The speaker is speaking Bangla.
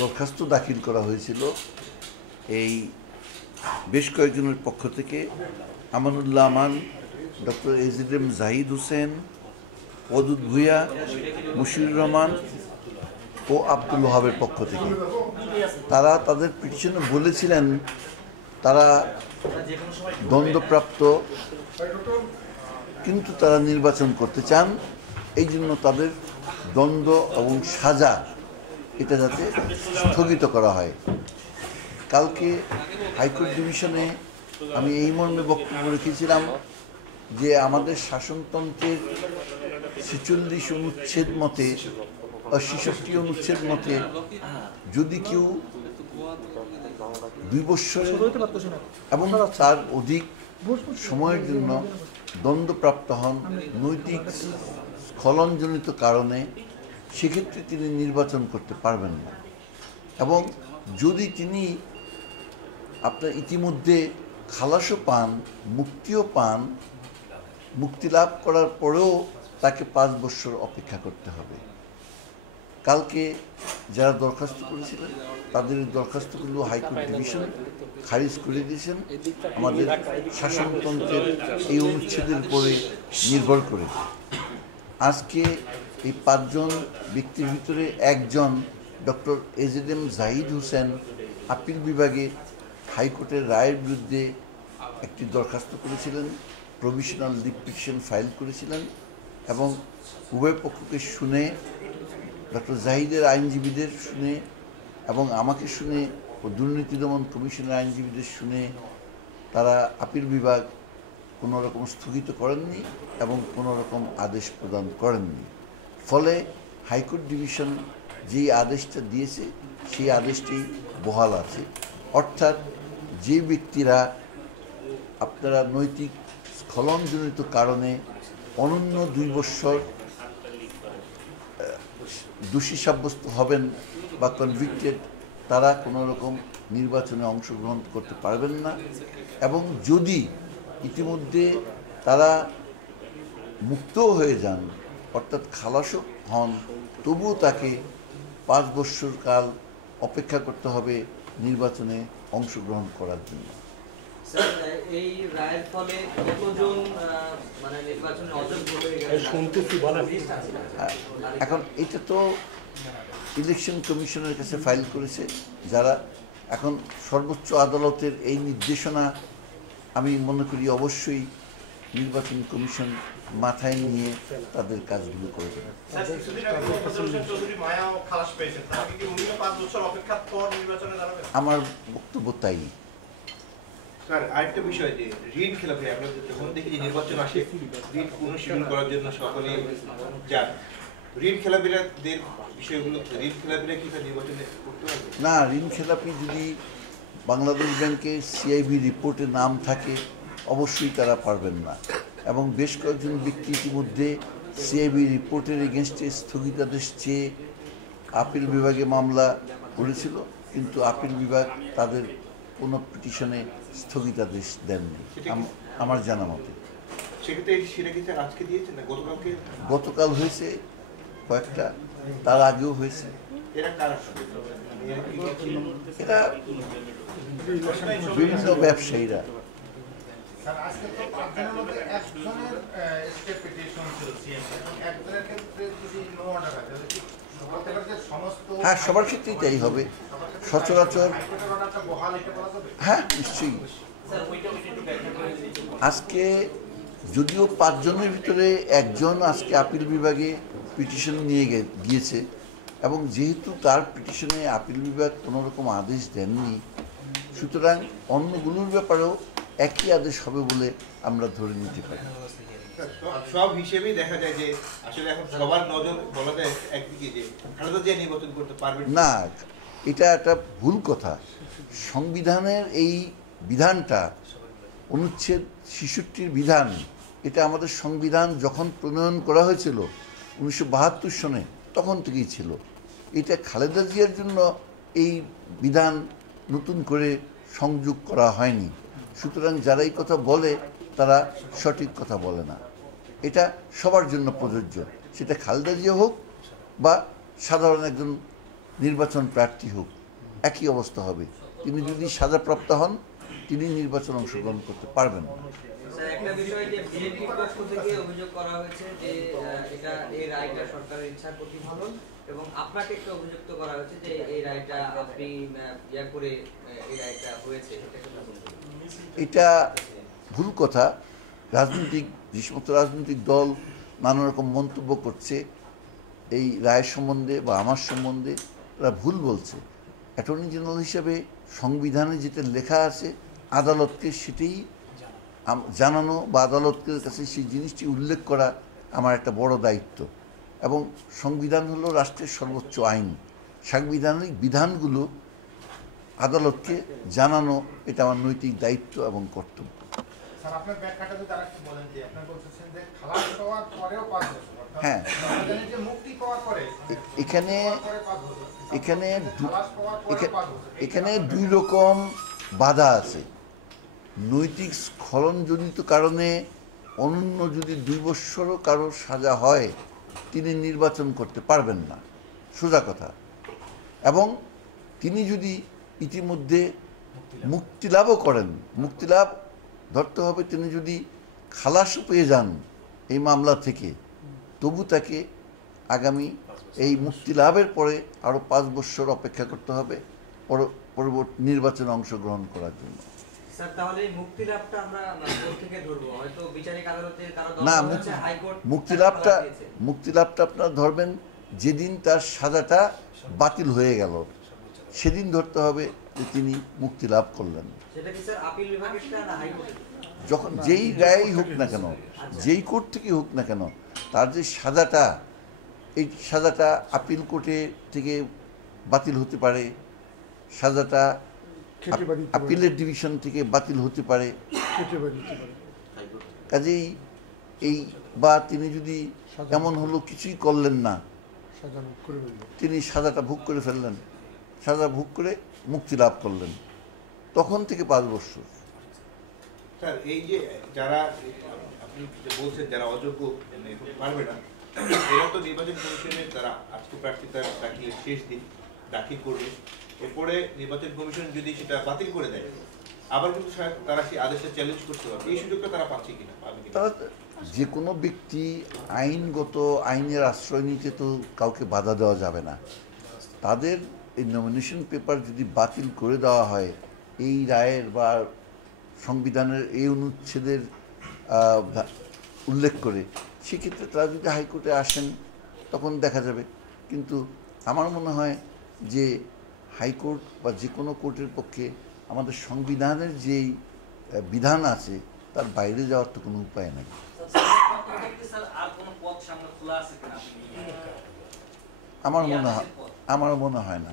দরখাস্ত দাখিল করা হয়েছিল এই বেশ কয়েকজনের পক্ষ থেকে আমানুল্লাহ আমান, ডক্টর এজিএম জাহিদ হোসেন, ওদুদ ভূঁইয়া, মুশিউর রহমান ও আব্দুল ওহাবের পক্ষ থেকে। তারা তাদের পিটিশনে বলেছিলেন তারা দণ্ডপ্রাপ্ত, কিন্তু তারা নির্বাচন করতে চান, এই জন্য তাদের দণ্ড এবং সাজা এটা যাতে স্থগিত করা হয়। কালকে হাইকোর্ট ডিভিশনে আমি এই মর্মে বক্তব্য রেখেছিলাম যে আমাদের শাসনতন্ত্রের 46 অনুচ্ছেদ মতে বা 66 অনুচ্ছেদ মতে যদি কেউ 2 বছর এবং তার অধিক সময়ের জন্য দণ্ডপ্রাপ্ত হন নৈতিক স্খলনজনিত কারণে, সেক্ষেত্রে তিনি নির্বাচন করতে পারবেন না। এবং যদি তিনি আপনার ইতিমধ্যে খালাসও পান, মুক্তিও পান, মুক্তি লাভ করার পরেও তাকে 5 বছর অপেক্ষা করতে হবে। কালকে যারা দরখাস্ত করেছিলেন তাদের দরখাস্তগুলো হাইকোর্ট ডিভিশন খারিজ করে দিয়েছেন আমাদের শাসনতন্ত্রের এই অনুচ্ছেদের উপরে নির্ভর করে। আজকে এই 5 জন ব্যক্তির ভিতরে একজন doctor AGM Zahid Hossain appeal বিভাগে হাইকোর্টের রায়ের বিরুদ্ধে একটি দরখাস্ত করেছিলেন, প্রভিশনাল লিভ পিটিশন ফাইল করেছিলেন এবং উভয় পক্ষকে শুনে, ডক্টর জাহিদের আইনজীবীদের শুনে এবং আমাকে শুনে ও দুর্নীতি দমন কমিশনের আইনজীবীদের শুনে তারা আপিল বিভাগ কোনো রকম স্থগিত করেননি এবং কোনো রকম আদেশ প্রদান করেননি। ফলে হাইকোর্ট ডিভিশন যেই আদেশটা দিয়েছে সেই আদেশটি বহাল আছে। অর্থাৎ যে ব্যক্তিরা আপনারা নৈতিক স্খলনজনিত কারণে অনন্য 2 বছর দোষী সাব্যস্ত হবেন বা কনভিক্টেড, তারা কোনো রকম নির্বাচনে অংশগ্রহণ করতে পারবেন না। এবং যদি ইতিমধ্যে তারা মুক্তও হয়ে যান, অর্থাৎ খালাসও হন, তবুও তাকে 5 বছর কাল অপেক্ষা করতে হবে নির্বাচনে অংশগ্রহণ করার জন্য। এই রায়ের ফলে কতজন মানে নির্বাচনে অযোগ্য হয়ে গেছে? এখন এটা তো ইলেকশন কমিশনের কাছে ফাইল করেছে যারা। এখন সর্বোচ্চ আদালতের এই নির্দেশনা আমি মনে করি অবশ্যই নির্বাচন কমিশন মাথায় নিয়ে তাদের কাজগুলো করবে। আমার বক্তব্য তাই। স্যার, আরেকটা বিষয় যে ঋণ খেলাপি, আমরা যখন দেখি যে নির্বাচন আসে ঋণ পুনঃশীলন করার জন্য সকলে যান, ঋণ খেলাপিদের বিষয়গুলো, ঋণ খেলাপিরা কি নির্বাচনে করতে পারবে? না, ঋণ খেলাপি যদি বাংলাদেশ ব্যাংকের সিআইবি রিপোর্টে নাম থাকে অবশ্যই তারা পারবেন না। এবং বেশ কয়েকজন ব্যক্তি ইতিমধ্যে সিআইবি রিপোর্টের এগেনস্টে স্থগিতাদেশ চেয়ে আপিল বিভাগে মামলা করেছিল, কিন্তু আপিল বিভাগ তাদের কোনো পিটিশনে স্থগিতাদেশ দেননি আমার জানা মতে। গতকাল হয়েছে কয়েকটা, তার আগেও হয়েছে। এরা বিভিন্ন ব্যবসায়ীরা। হ্যাঁ, সবার ক্ষেত্রেই তাই হবে সচরাচর। হ্যাঁ, নিশ্চয়ই। আজকে যদিও 5 জনের ভিতরে একজন আজকে আপিল বিভাগে পিটিশন নিয়ে গিয়েছে এবং যেহেতু তার পিটিশনে আপিল বিভাগ কোনো রকম আদেশ দেননি, সুতরাং অন্যগুলোর ব্যাপারেও একই আদেশ হবে বলে আমরা ধরে নিতে পারি। সব হিসেবেই দেখা যায় যে আসলে এখন সবার নজর বলা যায় একদিকে যে খালেদা জিয়া নির্বাচন করতে পারবে না, এটা একটা ভুল কথা। সংবিধানের এই বিধানটা অনুচ্ছেদ 66-র বিধান, এটা আমাদের সংবিধান যখন প্রণয়ন করা হয়েছিল 1972 সনে তখন থেকেই ছিল। এটা খালেদা জিয়ার জন্য এই বিধান নতুন করে সংযোগ করা হয়নি। সুতরাং যারা এই কথা বলে তারা সঠিক কথা বলে না। এটা সবার জন্য প্রযোজ্য, সেটা খালেদা জিয়া হোক বা সাধারণ একজন নির্বাচন প্রার্থী হোক, একই অবস্থা হবে। তিনি যদি সাজাপ্রাপ্ত হন, তিনি নির্বাচন অংশগ্রহণ করতে পারবেন না। স্যার, একটা বিষয় যে বিএনপির পক্ষ থেকে অভিযোগ করা হয়েছে যে এই রায়টা সরকারের ইচ্ছার প্রতিফলন, এবং আপনাকে একটা অভিযুক্ত করা হয়েছে যে এই রায়টা আপনি করে এই রায়টা হয়েছে, এটা ভুল কথা। যে সমস্ত রাজনৈতিক দল নানা রকম মন্তব্য করছে এই রায়ের সম্বন্ধে বা আমার সম্বন্ধে, তারা ভুল বলছে। অ্যাটর্নি জেনারেল হিসেবে সংবিধানে যেটা লেখা আছে, আদালতকে সেটাই জানানো বা আদালতের কাছে সেই জিনিসটি উল্লেখ করা আমার একটা বড় দায়িত্ব। এবং সংবিধান হলো রাষ্ট্রের সর্বোচ্চ আইন। সাংবিধানিক বিধানগুলো আদালতকে জানানো এটা আমার নৈতিক দায়িত্ব এবং কর্তব্য। আপনার ব্যাখ্যাটা যদি আরেকটু বলেন, যে আপনি বলছেন যে খালাস হওয়ার পরেও 5 বছর, হ্যাঁ, যে মুক্তি পাওয়ার পরে এখানে দুই রকম বাধা আছে। নৈতিক স্খলনজনিত কারণে অনন্য যদি 2 বৎসরও কারোর সাজা হয়, তিনি নির্বাচন করতে পারবেন না, সোজা কথা। এবং তিনি যদি ইতিমধ্যে মুক্তিলাভও করেন, মুক্তিলাভ ধরতে হবে তিনি যদি খালাসও পেয়ে যান এই মামলা থেকে, তবু তাকে আগামী এই মুক্তিলাভের পরে আরও 5 বৎসর অপেক্ষা করতে হবে পরবর্তী নির্বাচনে অংশগ্রহণ করার জন্য। স্যার, তাহলে মুক্তিলাভটা আমরা কোর্ট থেকে ধরবো, হয়তো বিচারিক আদালতে তারা না, হাইকোর্ট মুক্তিলাভটা আপনারা ধরবেন যেদিন তার সাজাটা বাতিল হয়ে গেল, সেদিন ধরতে হবে যে তিনি মুক্তি লাভ করলেন। সেটা কি স্যার আপিল বিভাগেরটা না হাইকোর্টের? যখন যেই রায়ই হোক না কেন, যেই কোর্ট থেকে হোক না কেন, তার যে সাজাটা, এই সাজাটা আপিল কোর্টে থেকে বাতিল হতে পারে, সাজাটা আপিলের ডিভিশন থেকে বাতিল হতে পারে। কাজেই এই বা তিনি যদি এমন হলো কিছুই করলেন না, তিনি সাজাটা ভোগ করে ফেললেন, সাজা ভোগ করে মুক্তি লাভ করলেন, তখন থেকে 5 বছর। স্যার, এই যে যারা আপনি বলছেন যারা অযোগ্য পারবে না, এরা তো নির্বাচন কমিশনের তারা আজকে প্রার্থিতা দাখিলের শেষ দিন দাখিল করবে, এরপরে নির্বাচন কমিশন যদি সেটা বাতিল করে দেয়, আবার কিন্তু তারা সেই আদেশটা চ্যালেঞ্জ করতে পারবে। এই সুযোগটা তারা পাচ্ছে কিনা? তারা যে কোনো ব্যক্তি আইনগত আইনের আশ্রয় নিতে তো কাউকে বাধা দেওয়া যাবে না। তাদের এই নমিনেশন পেপার যদি বাতিল করে দেওয়া হয় এই রায়ের বা সংবিধানের এই অনুচ্ছেদের উল্লেখ করে, সেক্ষেত্রে তারা যদি হাইকোর্টে আসেন তখন দেখা যাবে। কিন্তু আমার মনে হয় যে হাইকোর্ট বা যে কোনো কোর্টের পক্ষে আমাদের সংবিধানের যেই বিধান আছে তার বাইরে যাওয়ার তো কোনো উপায় নেই। আমার মনে হয় না।